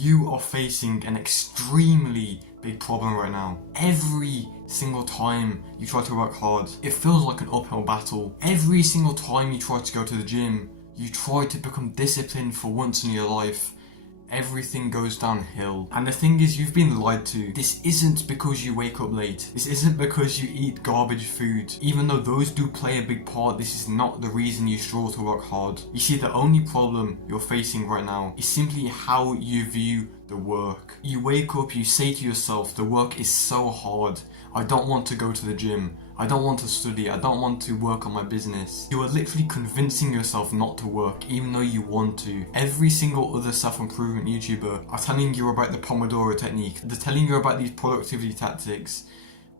You are facing an extremely big problem right now. Every single time you try to work hard, it feels like an uphill battle. Every single time you try to go to the gym, you try to become disciplined for once in your life, everything goes downhill. And the thing is, you've been lied to. This isn't because you wake up late. This isn't because you eat garbage food. Even though those do play a big part, this is not the reason you struggle to work hard. You see, the only problem you're facing right now is simply how you view the work. You wake up, you say to yourself, the work is so hard. I don't want to go to the gym. I don't want to study. I don't want to work on my business. You are literally convincing yourself not to work even though you want to. Every single other self-improvement YouTuber are telling you about the Pomodoro technique. They're telling you about these productivity tactics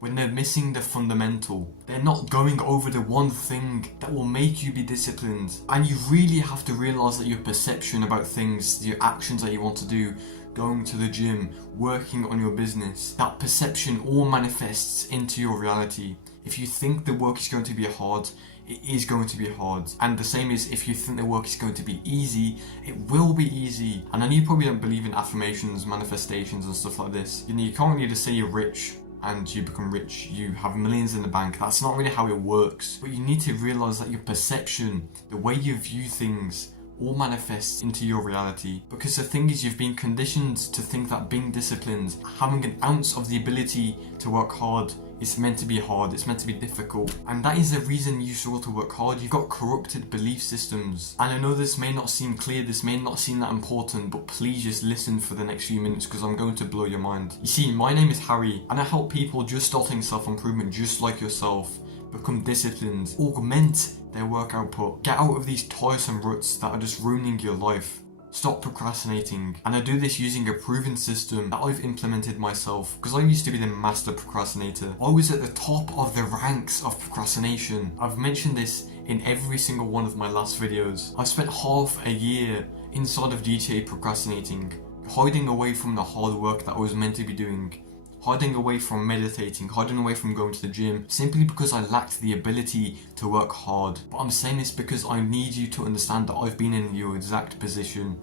when they're missing the fundamental. They're not going over the one thing that will make you be disciplined. And you really have to realize that your perception about things, your actions that you want to do, going to the gym, working on your business, that perception all manifests into your reality. If you think the work is going to be hard, it is going to be hard. And the same is if you think the work is going to be easy, it will be easy. And I know you probably don't believe in affirmations, manifestations and stuff like this. You know, you can't really just say you're rich and you become rich, you have millions in the bank. That's not really how it works. But you need to realize that your perception, the way you view things, all manifests into your reality. Because the thing is, you've been conditioned to think that being disciplined, having an ounce of the ability to work hard, it's meant to be hard, it's meant to be difficult. And that is the reason you struggle to work hard. You've got corrupted belief systems. And I know this may not seem clear, this may not seem that important, but please just listen for the next few minutes because I'm going to blow your mind. You see, my name is Harry and I help people just starting self-improvement just like yourself become disciplined, augment their work output, get out of these tiresome ruts that are just ruining your life. Stop procrastinating. And I do this using a proven system that I've implemented myself because I used to be the master procrastinator. I was at the top of the ranks of procrastination. I've mentioned this in every single one of my last videos. I spent half a year inside of GTA procrastinating, hiding away from the hard work that I was meant to be doing, hiding away from meditating, hiding away from going to the gym, simply because I lacked the ability to work hard. But I'm saying this because I need you to understand that I've been in your exact position.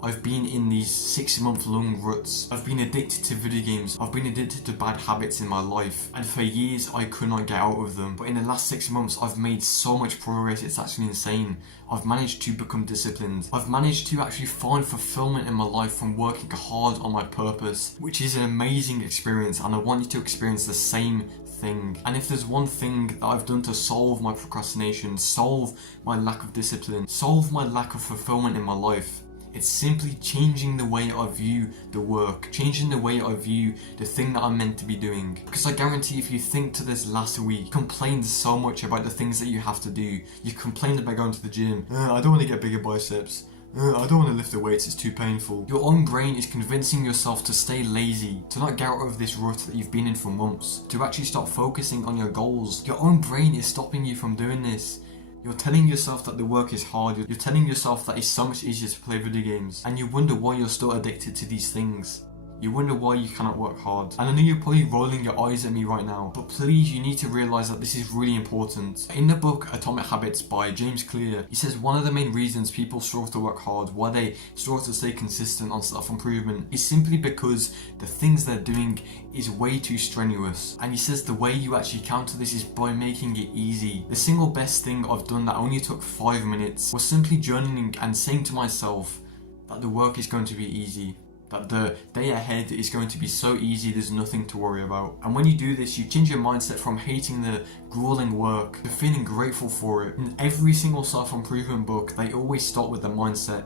I've been in these 6-month-long ruts. I've been addicted to video games. I've been addicted to bad habits in my life. And for years, I could not get out of them. But in the last 6 months, I've made so much progress, it's actually insane. I've managed to become disciplined. I've managed to actually find fulfillment in my life from working hard on my purpose, which is an amazing experience. And I want you to experience the same thing. And if there's one thing that I've done to solve my procrastination, solve my lack of discipline, solve my lack of fulfillment in my life, it's simply changing the way I view the work, changing the way I view the thing that I'm meant to be doing. Because I guarantee if you think to this last week, you complained so much about the things that you have to do. You complained about going to the gym. I don't want to get bigger biceps. I don't want to lift the weights, it's too painful. Your own brain is convincing yourself to stay lazy, to not get out of this rut that you've been in for months, to actually start focusing on your goals. Your own brain is stopping you from doing this. You're telling yourself that the work is hard, you're telling yourself that it's so much easier to play video games, and you wonder why you're still addicted to these things. You wonder why you cannot work hard. And I know you're probably rolling your eyes at me right now, but please, you need to realize that this is really important. In the book Atomic Habits by James Clear, he says one of the main reasons people struggle to work hard, why they struggle to stay consistent on self-improvement, is simply because the things they're doing is way too strenuous. And he says the way you actually counter this is by making it easy. The single best thing I've done that only took 5 minutes was simply journaling and saying to myself that the work is going to be easy. That the day ahead is going to be so easy, there's nothing to worry about. And when you do this, you change your mindset from hating the grueling work to feeling grateful for it. In every single self-improvement book, they always start with the mindset.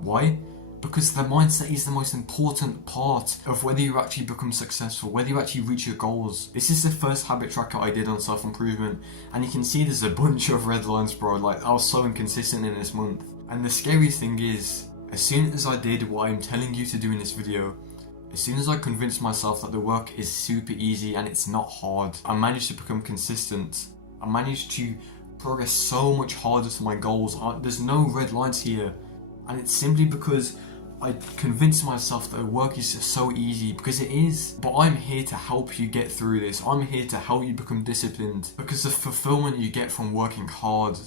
Why? Because the mindset is the most important part of whether you actually become successful, whether you actually reach your goals. This is the first habit tracker I did on self-improvement, and you can see there's a bunch of red lines, bro. Like, I was so inconsistent in this month. And the scary thing is, as soon as I did what I'm telling you to do in this video, as soon as I convinced myself that the work is super easy and it's not hard, I managed to become consistent. I managed to progress so much harder to my goals. There's no red lines here. And it's simply because I convinced myself that the work is so easy, because it is. But I'm here to help you get through this. I'm here to help you become disciplined, because the fulfillment you get from working hard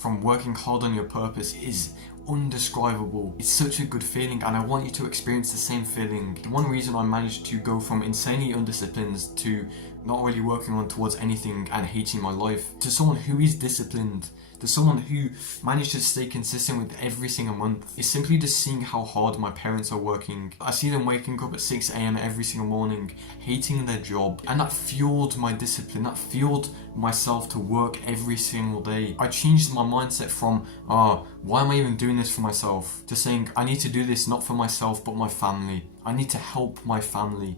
on your purpose is undescribable. It's such a good feeling, and I want you to experience the same feeling. The one reason I managed to go from insanely undisciplined to not really working on towards anything and hating my life, to someone who is disciplined, to someone who managed to stay consistent with every single month, is simply just seeing how hard my parents are working. I see them waking up at 6 a.m. every single morning, hating their job, and that fueled my discipline, that fueled myself to work every single day. I changed my mindset from, why am I even doing this for myself, to saying, I need to do this not for myself but my family. I need to help my family.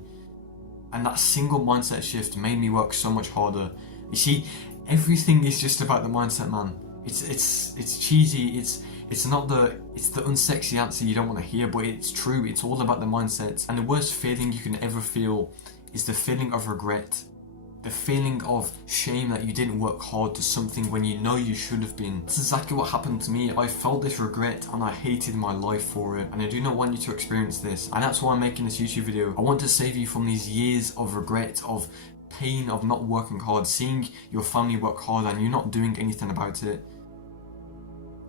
And that single mindset shift made me work so much harder. You see, everything is just about the mindset, man. It's cheesy, it's the unsexy answer you don't want to hear, but it's true. It's all about the mindset. And the worst feeling you can ever feel is the feeling of regret. The feeling of shame that you didn't work hard to something when you know you should have been. That's exactly what happened to me. I felt this regret and I hated my life for it. And I do not want you to experience this. And that's why I'm making this YouTube video. I want to save you from these years of regret, of pain, of not working hard, seeing your family work hard and you not doing anything about it.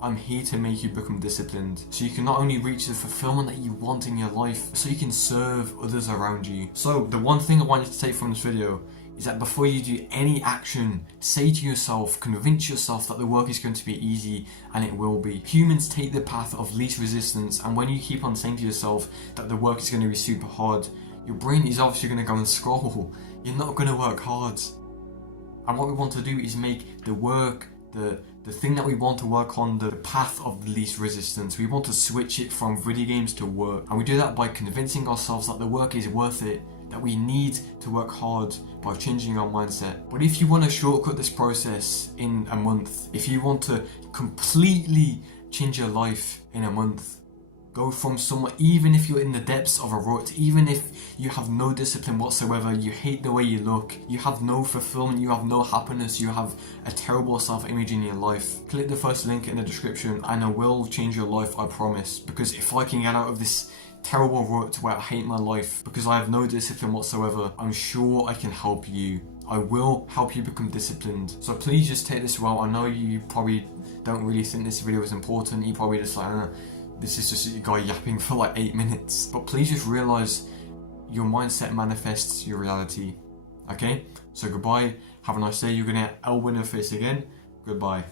I'm here to make you become disciplined, so you can not only reach the fulfillment that you want in your life, so you can serve others around you. So the one thing I want you to take from this video is that before you do any action, say to yourself, convince yourself that the work is going to be easy, and it will be. Humans take the path of least resistance, and when you keep on saying to yourself that the work is going to be super hard, your brain is obviously going to go and scroll. You're not going to work hard. And what we want to do is make the work, the thing that we want to work on, the path of the least resistance. We want to switch it from video games to work. And we do that by convincing ourselves that the work is worth it, that we need to work hard by changing our mindset. But if you want to shortcut this process in a month, if you want to completely change your life in a month, go from somewhere, even if you're in the depths of a rut, even if you have no discipline whatsoever, you hate the way you look, you have no fulfillment, you have no happiness, you have a terrible self-image in your life, click the first link in the description and I will change your life, I promise. Because if I can get out of this terrible rut where I hate my life because I have no discipline whatsoever, I'm sure I can help you. I will help you become disciplined. So please just take this well. I know you probably don't really think this video is important. You probably just like, this is just a guy yapping for like 8 minutes. But please just realize your mindset manifests your reality. Okay? So goodbye. Have a nice day. You're gonna elbow in the face again. Goodbye.